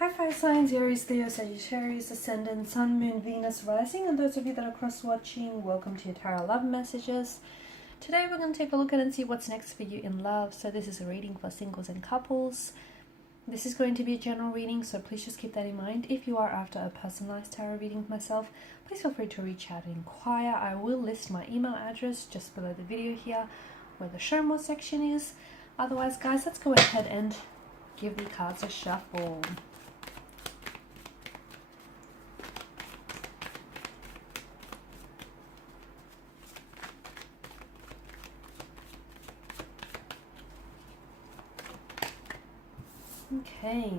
Hi fire signs, Aries, Leo, Sagittarius, Ascendant, Sun, Moon, Venus, Rising, and those of you that are cross-watching, welcome to your Tarot Love Messages. Today we're going to take a look at and see what's next for you in love. So this is a reading for singles and couples. This is going to be a general reading, so please just keep that in mind. If you are after a personalized tarot reading with myself, please feel free to reach out and inquire. I will list my email address just below the video here, where the show more section is. Otherwise, guys, let's go ahead and give the cards a shuffle. Okay.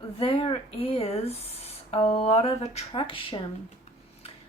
There is a lot of attraction,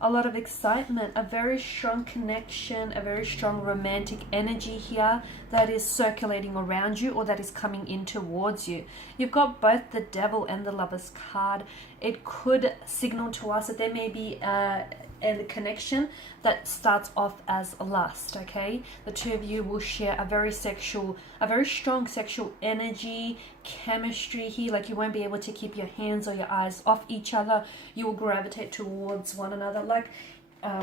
a lot of excitement, a very strong connection, a very strong romantic energy here that is circulating around you or that is coming in towards you. You've got both the Devil and the Lover's card. It could signal to us that there may be a connection that starts off as lust. Okay, the two of you will share a very strong sexual energy, chemistry here. Like, you won't be able to keep your hands or your eyes off each other. You will gravitate towards one another like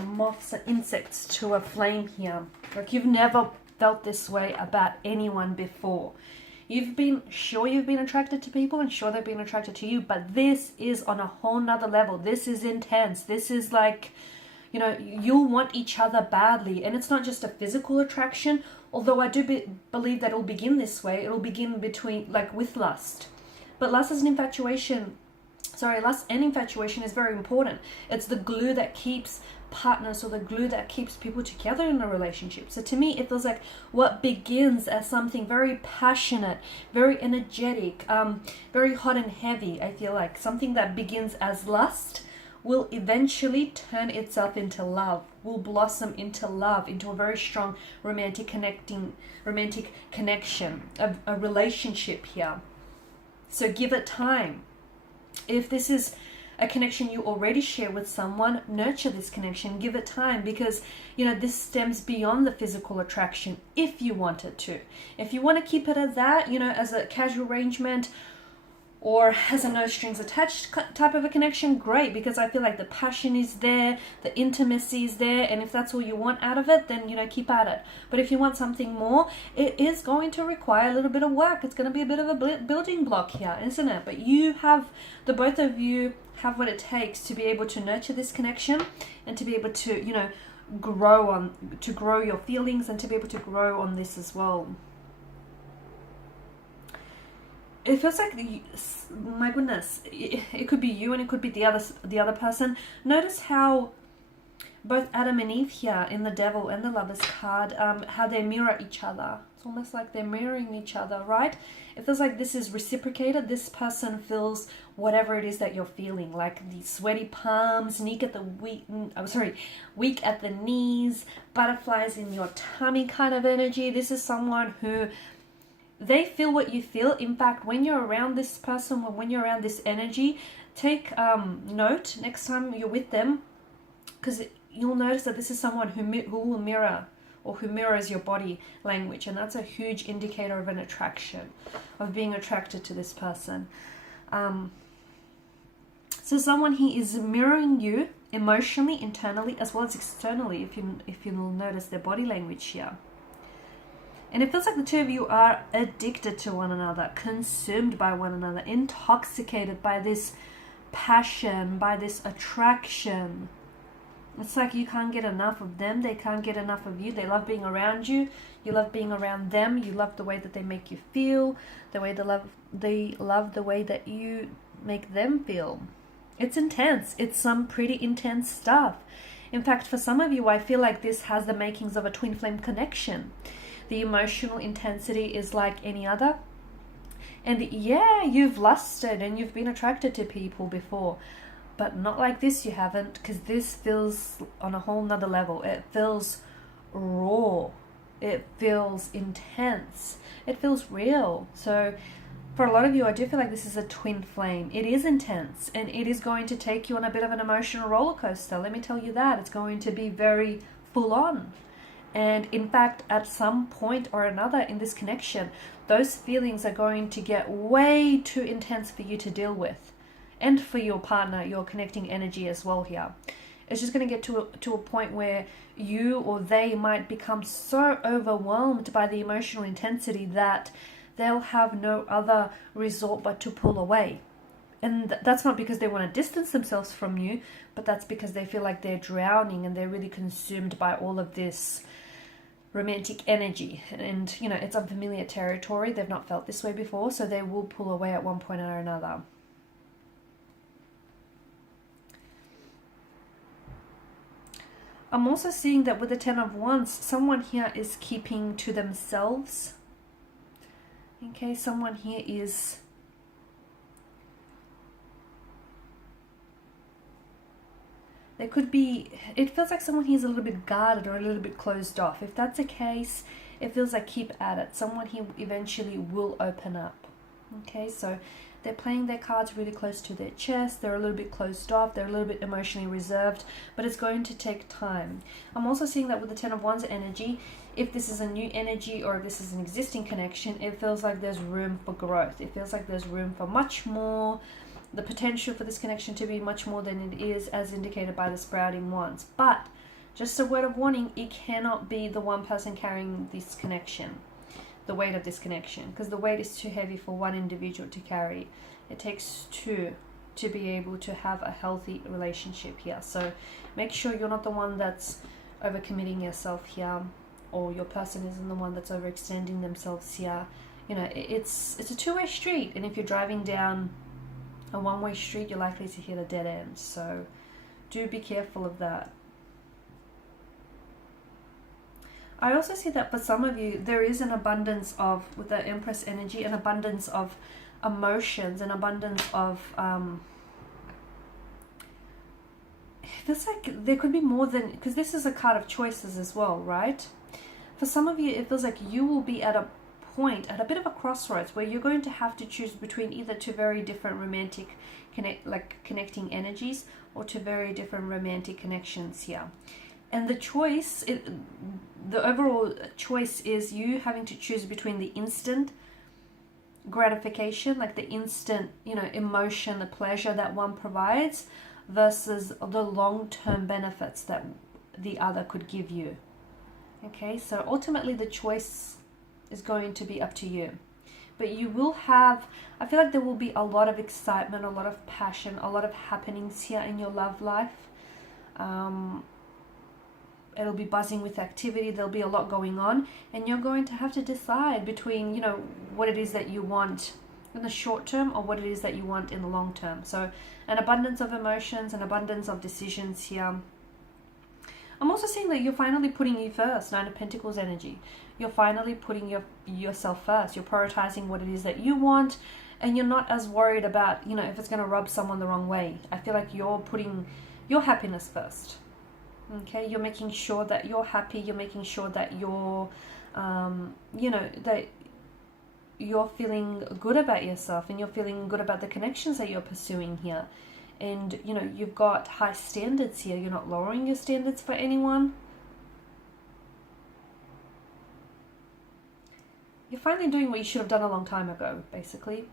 moths and insects to a flame here. Like, you've never felt this way about anyone before. You've been attracted to people and sure they've been attracted to you, but this is on a whole nother level. This is intense. This is like, you know, you'll want each other badly. And it's not just a physical attraction, although I do believe that it'll begin this way. It'll begin with lust. But lust and infatuation is very important. It's the glue that keeps partners, or the glue that keeps people together in a relationship. So to me, it feels like what begins as something very passionate, very energetic, very hot and heavy. I feel like something that begins as lust will eventually turn itself into love, will blossom into love, into a very strong romantic connection, a relationship here. So give it time. If this is a connection you already share with someone, nurture this connection, give it time, because, you know, this stems beyond the physical attraction if you want it to. If you want to keep it at that, you know, as a casual arrangement or as a no strings attached type of a connection, great, because I feel like the passion is there, the intimacy is there, and if that's all you want out of it, then, you know, keep at it. But if you want something more, it is going to require a little bit of work. It's going to be a bit of a building block here, isn't it? But the both of you have what it takes to be able to nurture this connection and to be able to, you know, grow your feelings and to be able to grow on this as well. It feels like, my goodness, it could be you and it could be the other person. Notice how both Adam and Eve here in the Devil and the Lover's card, how they mirror each other. It's almost like they're mirroring each other, right? It feels like this is reciprocated. This person feels whatever it is that you're feeling, like the sweaty palms, weak at the knees, butterflies in your tummy kind of energy. This is someone who, they feel what you feel. In fact, when you're around this person, when you're around this energy, take note next time you're with them, because you'll notice that this is someone who will mirror, or who mirrors your body language, and that's a huge indicator of an attraction, of being attracted to this person. So someone he is mirroring you emotionally, internally, as well as externally, if you'll notice their body language here. And it feels like the two of you are addicted to one another, consumed by one another, intoxicated by this passion, by this attraction. It's like you can't get enough of them. They can't get enough of you. They love being around you. You love being around them. You love the way that they make you feel, they love the way that you make them feel. It's intense. It's some pretty intense stuff. In fact, for some of you, I feel like this has the makings of a twin flame connection. The emotional intensity is like any other. And yeah, you've lusted and you've been attracted to people before, but not like this, you haven't, because this feels on a whole nother level. It feels raw. It feels intense. It feels real. So for a lot of you, I do feel like this is a twin flame. It is intense, and it is going to take you on a bit of an emotional roller coaster. Let me tell you that. It's going to be very full on. And in fact, at some point or another in this connection, those feelings are going to get way too intense for you to deal with. And for your partner, your connecting energy as well here. It's just going to get to a point where you or they might become so overwhelmed by the emotional intensity that they'll have no other resort but to pull away. And that's not because they want to distance themselves from you, but that's because they feel like they're drowning and they're really consumed by all of this romantic energy. And, you know, it's unfamiliar territory. They've not felt this way before, so they will pull away at one point or another. I'm also seeing that with the Ten of Wands, someone here is keeping to themselves. Okay, someone here is there could be, it feels like someone here is a little bit guarded or a little bit closed off. If that's the case, it feels like keep at it. Someone here eventually will open up. Okay, so they're playing their cards really close to their chest. They're a little bit closed off. They're a little bit emotionally reserved, but it's going to take time. I'm also seeing that with the Ten of Wands energy, if this is a new energy or if this is an existing connection, it feels like there's room for growth. It feels like there's room for much more, the potential for this connection to be much more than it is, as indicated by the sprouting wands. But just a word of warning, it cannot be the one person carrying this connection, the weight of this connection, because the weight is too heavy for one individual to carry. It takes two to be able to have a healthy relationship here. So make sure you're not the one that's overcommitting yourself here, or your person isn't the one that's overextending themselves here. You know, it's a two-way street, and if you're driving down a one-way street, you're likely to hit a dead end. So do be careful of that. I also see that for some of you, there is an abundance of, with the Empress energy, an abundance of emotions, an abundance of, it feels like there could be more than, because this is a card of choices as well, right? For some of you, it feels like you will be at a point, at a bit of a crossroads, where you're going to have to choose between either two very different romantic connecting energies, or two very different romantic connections here. And the choice, the overall choice is you having to choose between the instant gratification, like the instant, you know, emotion, the pleasure that one provides, versus the long-term benefits that the other could give you. Okay, so ultimately the choice is going to be up to you. But you will have, I feel like there will be a lot of excitement, a lot of passion, a lot of happenings here in your love life. It'll be buzzing with activity. There'll be a lot going on, and you're going to have to decide between, you know, what it is that you want in the short term or what it is that you want in the long term. So an abundance of emotions, an abundance of decisions here. I'm also seeing that you're finally putting you first. Nine of Pentacles energy. You're finally putting yourself first. You're prioritizing what it is that you want, and you're not as worried about, you know, if it's going to rub someone the wrong way. I feel like you're putting your happiness first. Okay, you're making sure that you're happy. You're making sure that you're, you know, that you're feeling good about yourself, and you're feeling good about the connections that you're pursuing here. And, you know, you've got high standards here. You're not lowering your standards for anyone. You're finally doing what you should have done a long time ago, basically.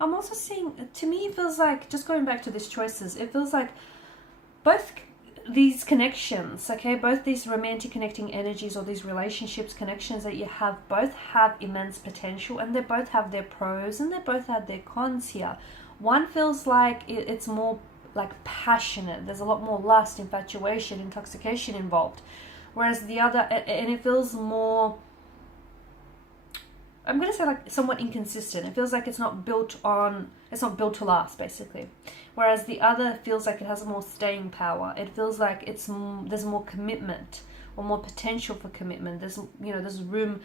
I'm also seeing, to me, it feels like, just going back to these choices, it feels like both these connections, okay, both these romantic connecting energies, or these relationships, connections that you have, both have immense potential, and they both have their pros and they both have their cons here. One feels like it's more like passionate. There's a lot more lust, infatuation, intoxication involved. Whereas the other, and it feels more I'm going to say like somewhat inconsistent. It feels like it's not built to last, basically. Whereas the other feels like it has more staying power. It feels like there's more commitment or more potential for commitment. There's room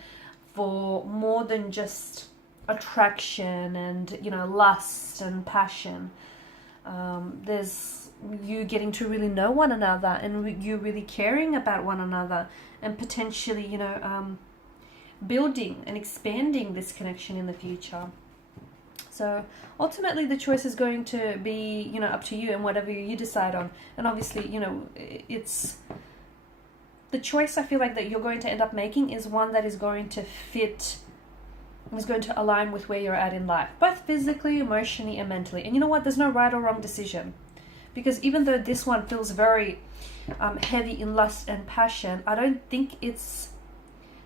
for more than just attraction and, lust and passion. There's you getting to really know one another and you really caring about one another and potentially, building and expanding this connection in the future. So ultimately the choice is going to be, up to you and whatever you decide on. And obviously, it's the choice I feel like that you're going to end up making is one that is going to fit, is going to align with where you're at in life, both physically, emotionally, and mentally. And you know what? There's no right or wrong decision. Because even though this one feels very heavy in lust and passion, I don't think it's,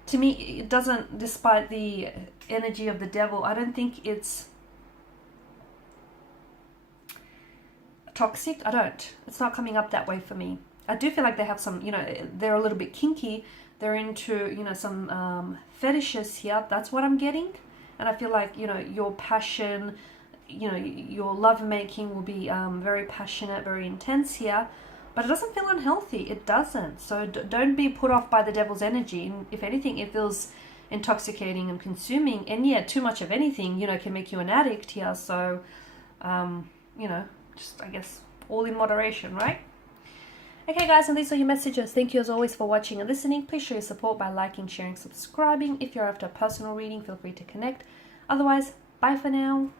to me, it doesn't, despite the energy of the devil, I don't think it's toxic. It's not coming up that way for me. I do feel like they have some, they're a little bit kinky. They're into, some fetishes here. That's what I'm getting. And I feel like, your passion, your lovemaking will be very passionate, very intense here. But it doesn't feel unhealthy. It doesn't. So don't be put off by the devil's energy. And if anything, it feels intoxicating and consuming. And yeah, too much of anything, can make you an addict here. So, just, I guess, all in moderation, right? Okay, guys, and these are your messages. Thank you as always for watching and listening. Please show your support by liking, sharing, subscribing. If you're after a personal reading, feel free to connect. Otherwise, bye for now.